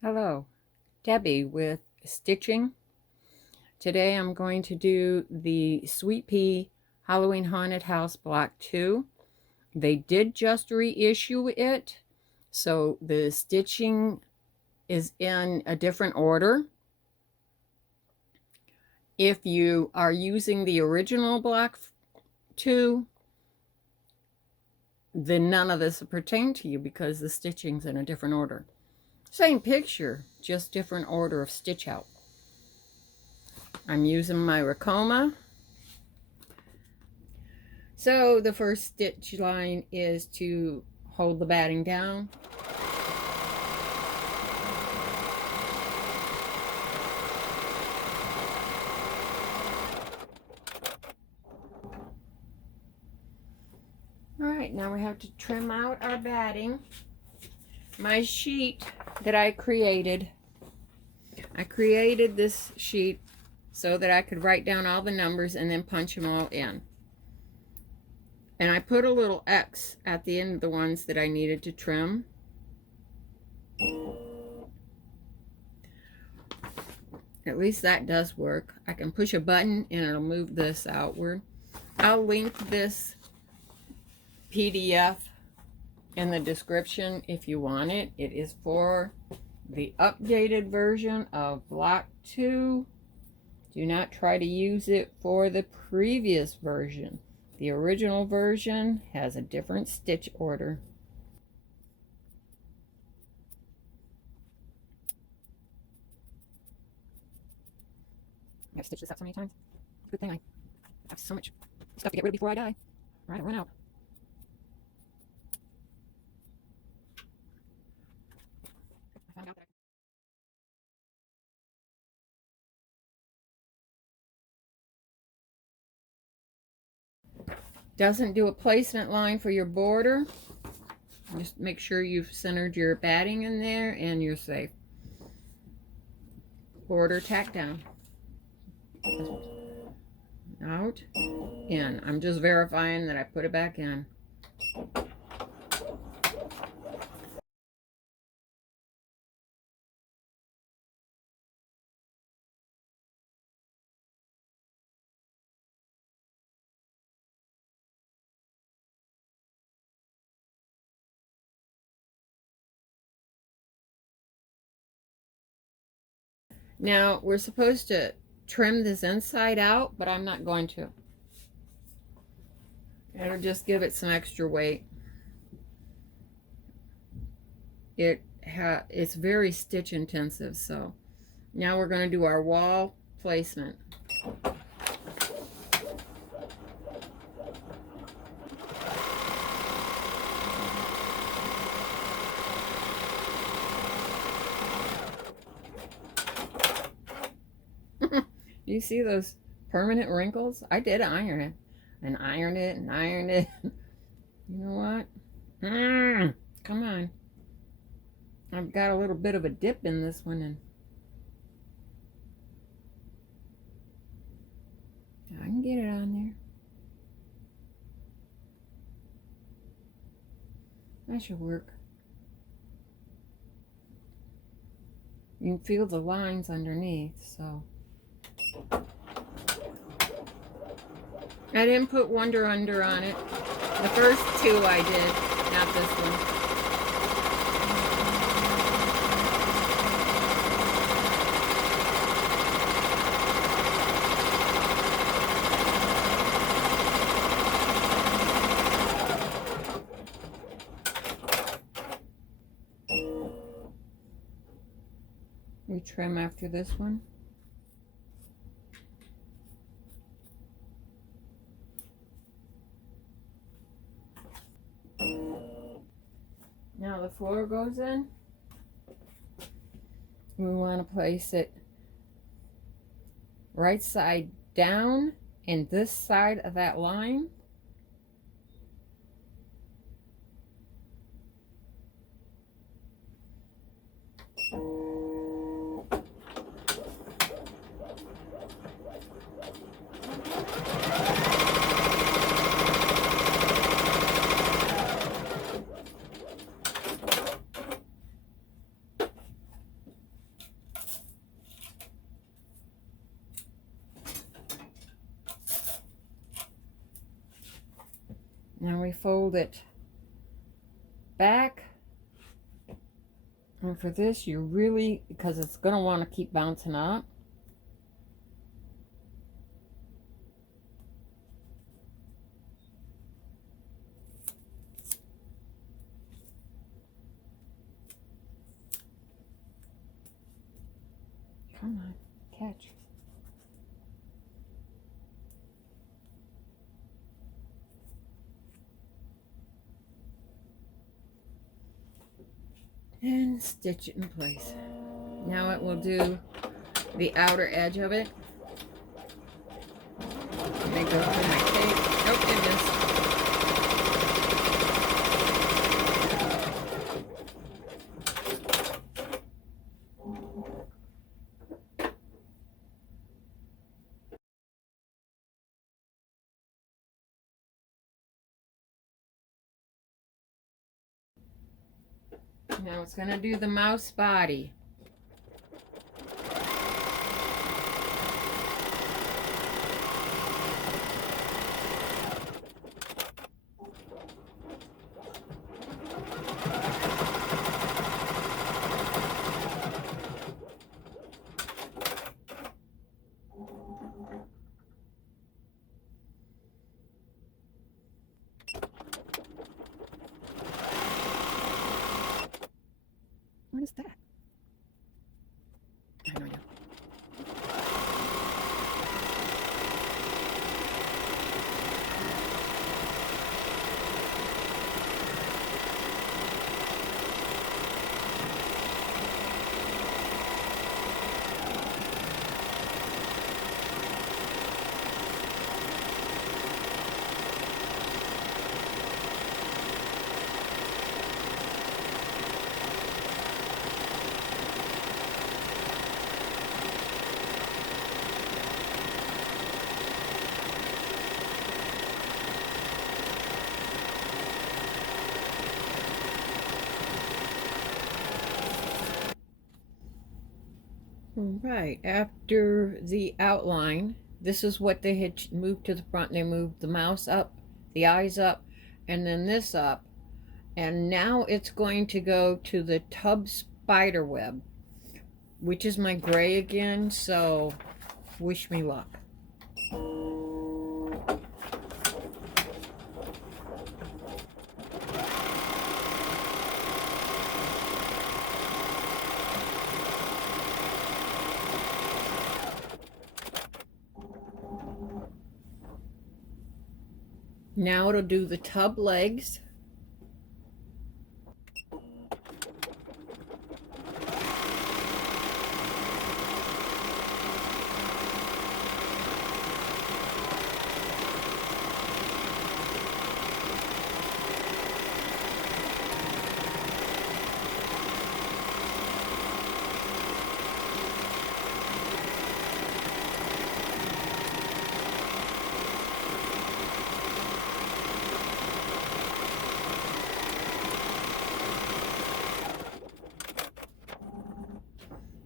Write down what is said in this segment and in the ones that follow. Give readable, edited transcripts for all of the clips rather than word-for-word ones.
Hello, Debbie with Stitching. Today I'm going to do the SweetPea Halloween Haunted House Block 2. They did just reissue it, so the stitching is in a different order. If you are using the original Block 2, then none of this will pertain to you because the stitching's in a different order. Same picture, just different order of stitch out. I'm using my Racoma. So the first stitch line is to hold the batting down. All right, now we have to trim out our batting. My sheet that I created this sheet so that I could write down all the numbers and then punch them all in. And I put a little X at the end of the ones that I needed to trim. At least that does work. I can push a button and it'll move this outward. I'll link this PDF in the description if you want it. It is for the updated version of Block 2. Do not try to use it for the previous version. The original version has a different stitch order. I've stitched this out so many times. Good thing I have so much stuff to get rid of before I die. Or I don't run out. I found out that doesn't do a placement line for your border. Just make sure you've centered your batting in there and you're safe. Border tack down. Out, in. I'm just verifying that I put it back in. Now, we're supposed to trim this inside out, but I'm not going to. It'll just give it some extra weight. It's very stitch intensive, so now we're going to do our wall placement. You see those permanent wrinkles? I did iron it and iron it and iron it. You know what? Come on. I've got a little bit of a dip in this one, and I can get it on there. That should work. You can feel the lines underneath, so. I didn't put Wonder Under on it. The first two I did, not this one. We trim after this one. Now the floor goes in. We want to place it right side down in this side of that line. Now we fold it back. And for this, you really, because it's going to want to keep bouncing up. Come on, catch. And stitch it in place. Now it will do the outer edge of it. Let me go through my tape. Oh, it missed. Now it's going to do the mouse body. What is that? I have no idea. Right, after the outline, this is what they had moved to the front. They moved the mouse up, the eyes up, and then this up. And now it's going to go to the tub spider web, which is my gray again, so wish me luck. Now it'll do the tub legs.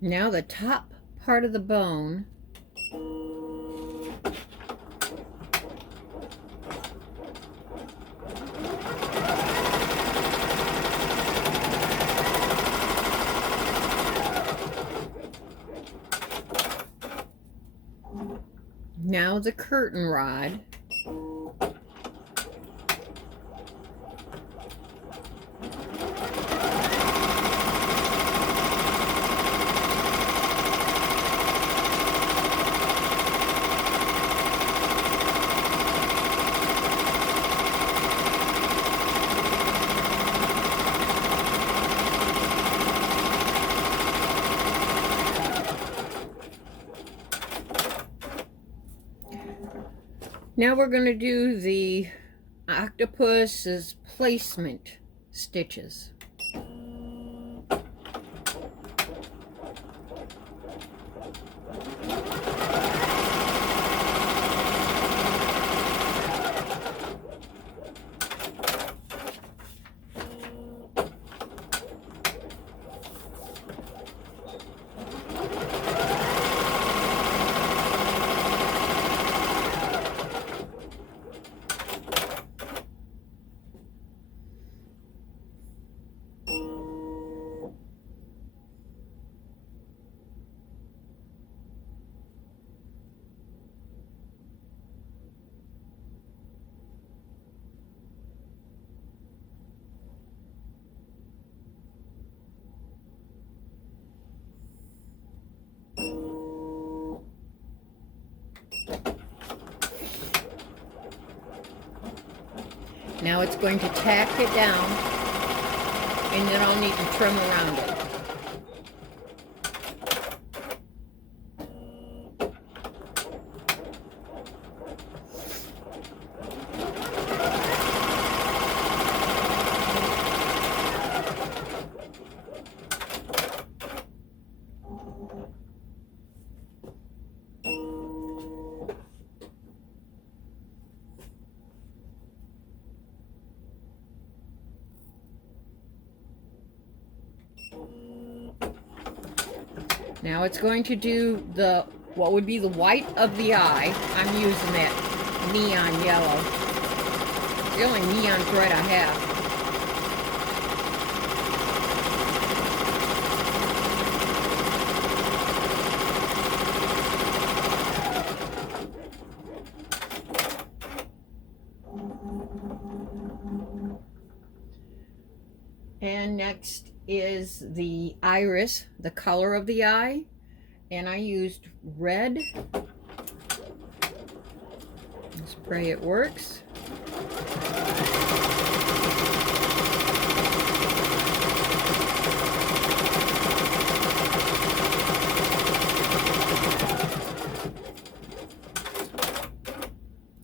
Now the top part of the bone now the curtain rod. Now we're going to do the octopus's placement stitches. Now it's going to tack it down, and then I'll need to trim around it. Now it's going to do what would be the white of the eye. I'm using that neon yellow. It's the only neon thread I have. And next is the iris, the color of the eye, and I used red. Let's pray it works.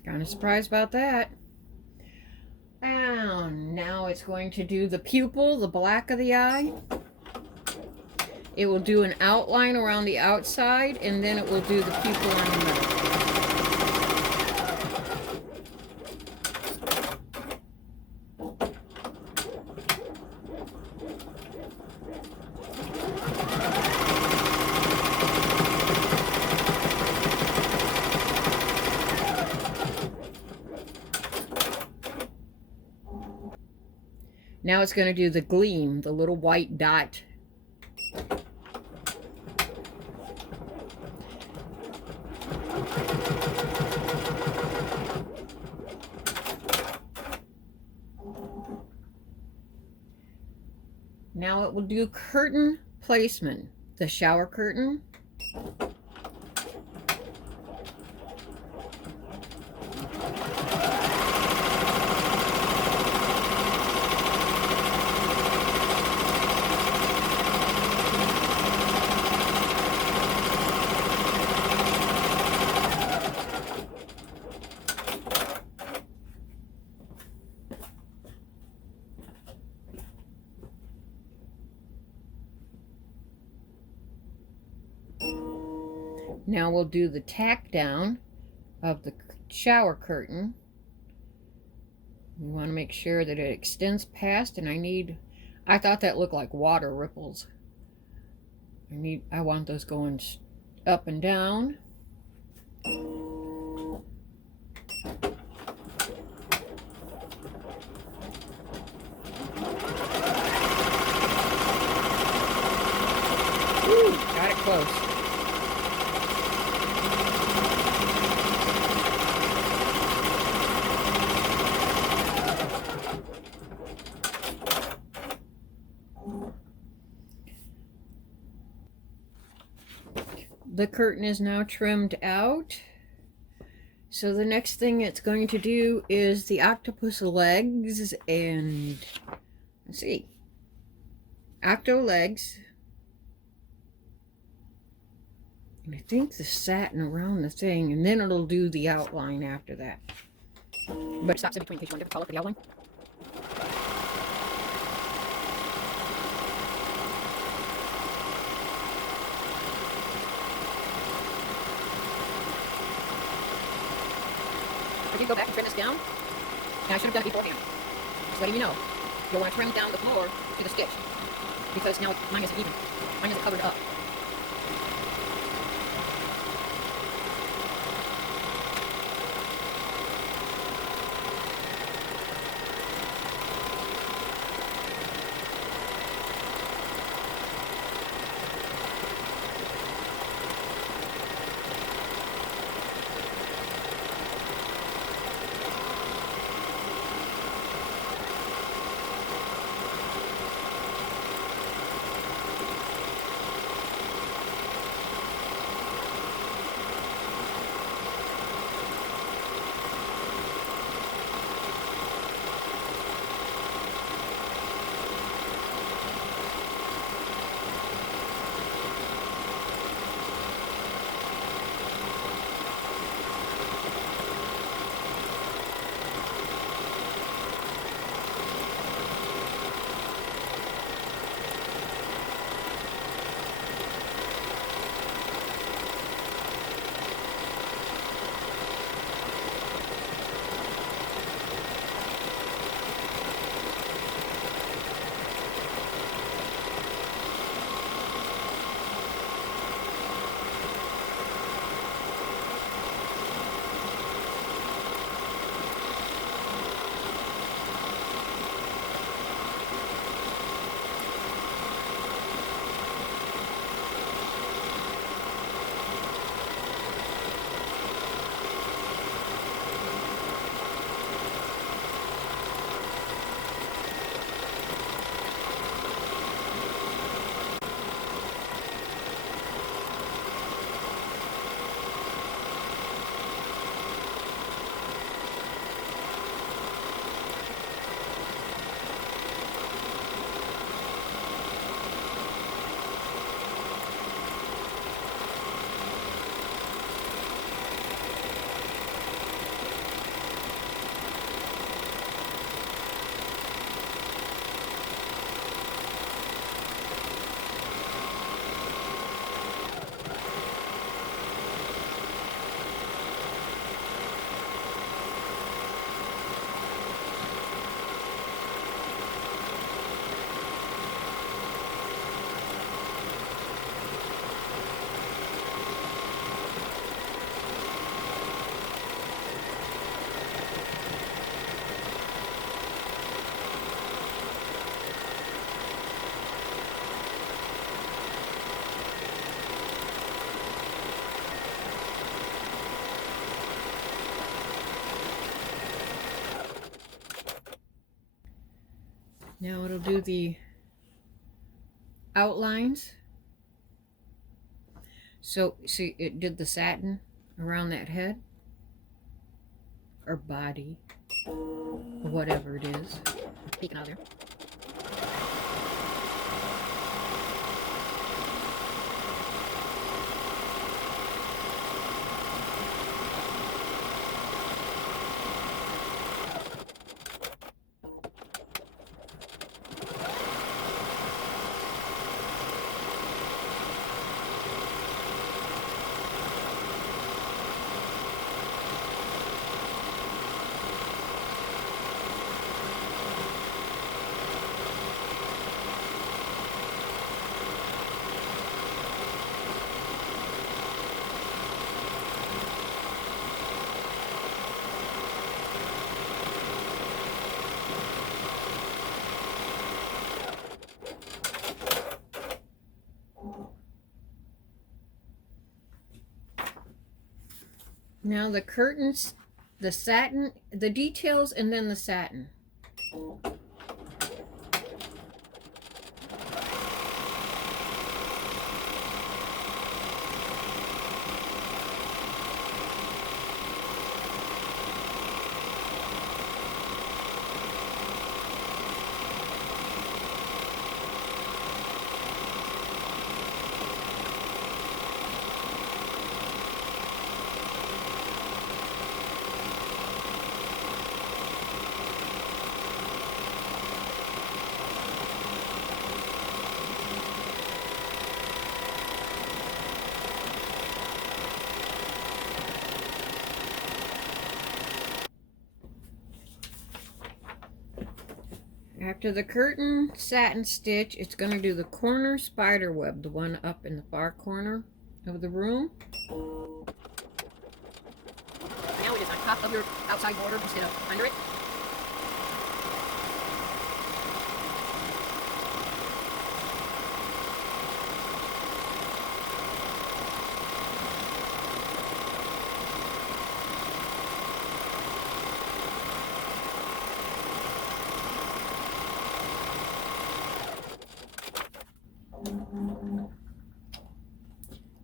Kind of surprised about that. And now it's going to do the pupil, the black of the eye. It will do an outline around the outside, and then it will do the pupil in the middle. Now it's going to do the gleam, the little white dot. Now it will do curtain placement, the shower curtain. Now we'll do the tack down of the shower curtain. We want to make sure that it extends past, and I thought that looked like water ripples. I want those going up and down. Ooh, got it close. The curtain is now trimmed out. So the next thing it's going to do is the octopus legs, and let's see, octo legs. And I think the satin around the thing, and then it'll do the outline after that. But it stops in between in case you want a different color for the outline. If you go back and trim this down, and I should have done it beforehand, just letting you know, you'll want to trim down the floor to the stitch, because now mine isn't even. Mine isn't covered up. Now it'll do the outlines. So see, it did the satin around that head or body, or whatever it is. Peeking out there. Now the curtains, the satin, the details, and then the satin. After the curtain satin stitch, it's going to do the corner spider web, the one up in the far corner of the room. Now it is on top of your outside border instead of under it.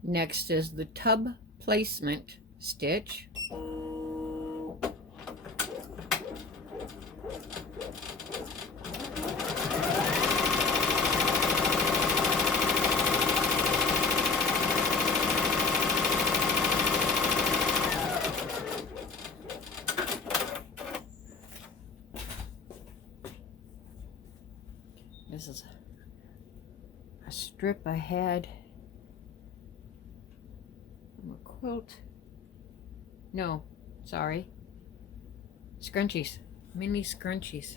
Next is the tub placement stitch. This is a strip I had from a quilt. No, sorry. Scrunchies. Mini scrunchies.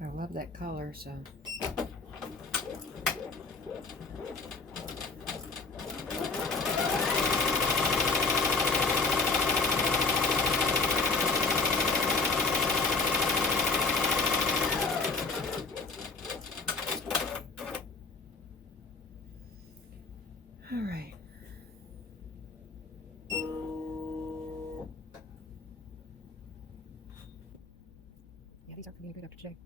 I love that color, so. All right. Yeah, these aren't for me good after today.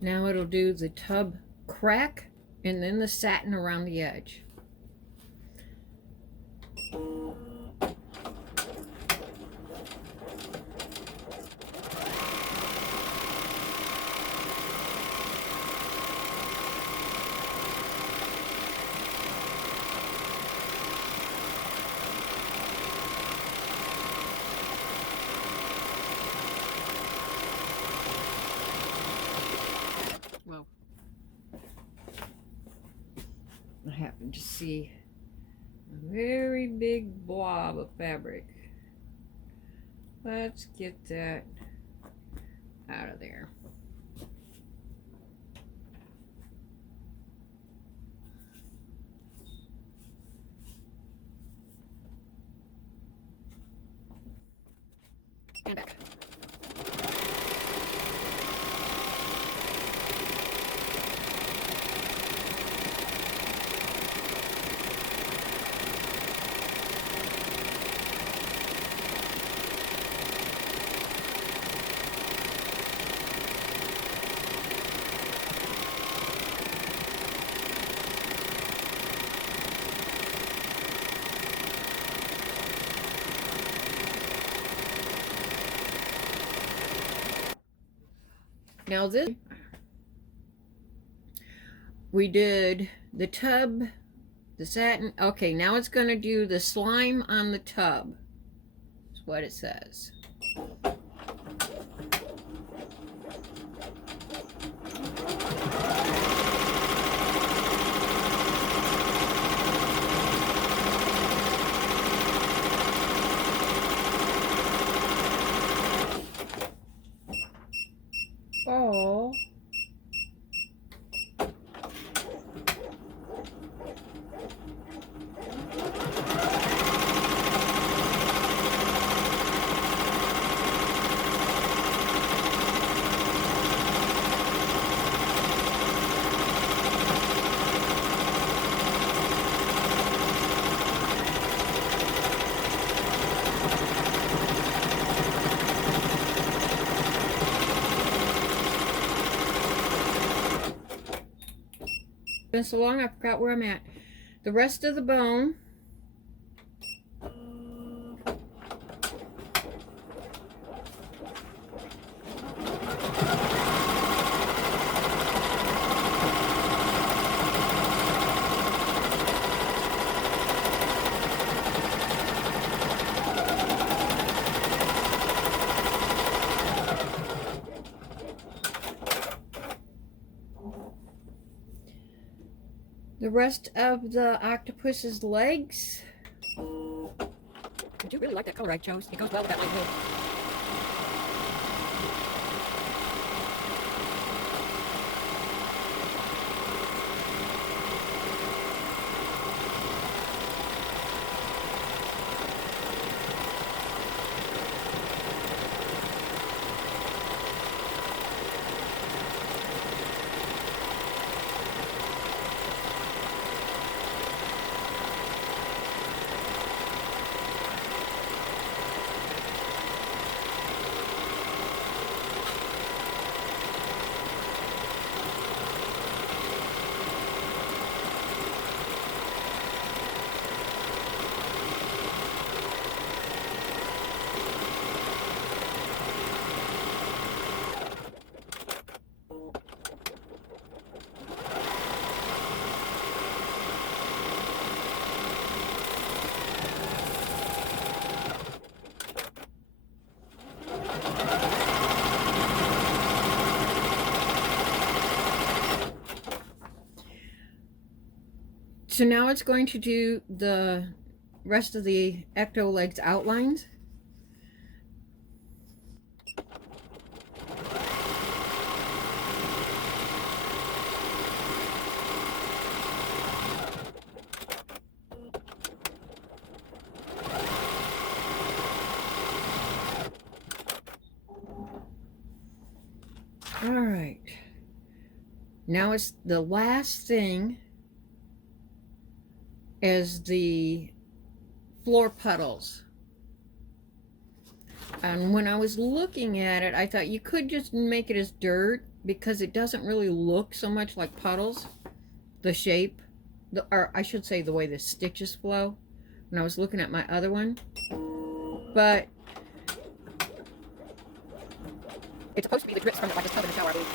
Now it'll do the tub crack and then the satin around the edge. Well, I have and just see a very big blob of fabric. Let's get that out of there. And back. Now this, we did the tub, the satin. Okay, now it's going to do the slime on the tub. That's what it says. Oh. Been so long I forgot where I'm at. The rest of the bone. The rest of the octopus's legs. I do really like that color I chose. It goes well with that light blue. So now it's going to do the rest of the ecto legs outlines. All right. Now it's the last thing is the floor puddles. And when I was looking at it, I thought you could just make it as dirt because it doesn't really look so much like puddles. The shape, or I should say the way the stitches flow when I was looking at my other one. But it's supposed to be the drips from it, like a tub in the shower, I believe.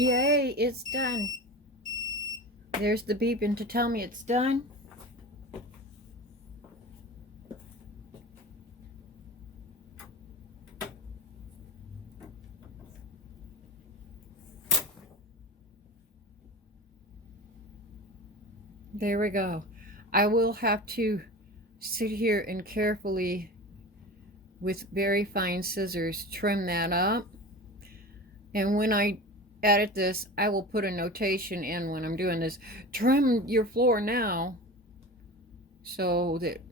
Yay, it's done. There's the beeping to tell me it's done. There we go. I will have to sit here and carefully, with very fine scissors, trim that up. And when I edit this, I will put a notation in when I'm doing this. Trim your floor now, so that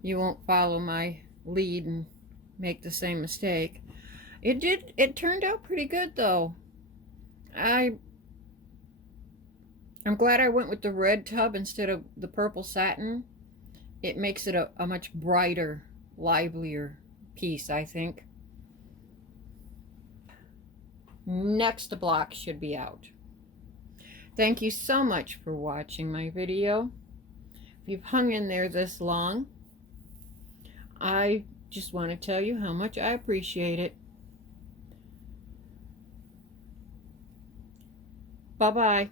you won't follow my lead and make the same mistake. It turned out pretty good though. I'm glad I went with the red tub instead of the purple satin. It makes it a much brighter, livelier piece, I think. Next block should be out. Thank you so much for watching my video. If you've hung in there this long, I just want to tell you how much I appreciate it. Bye-bye.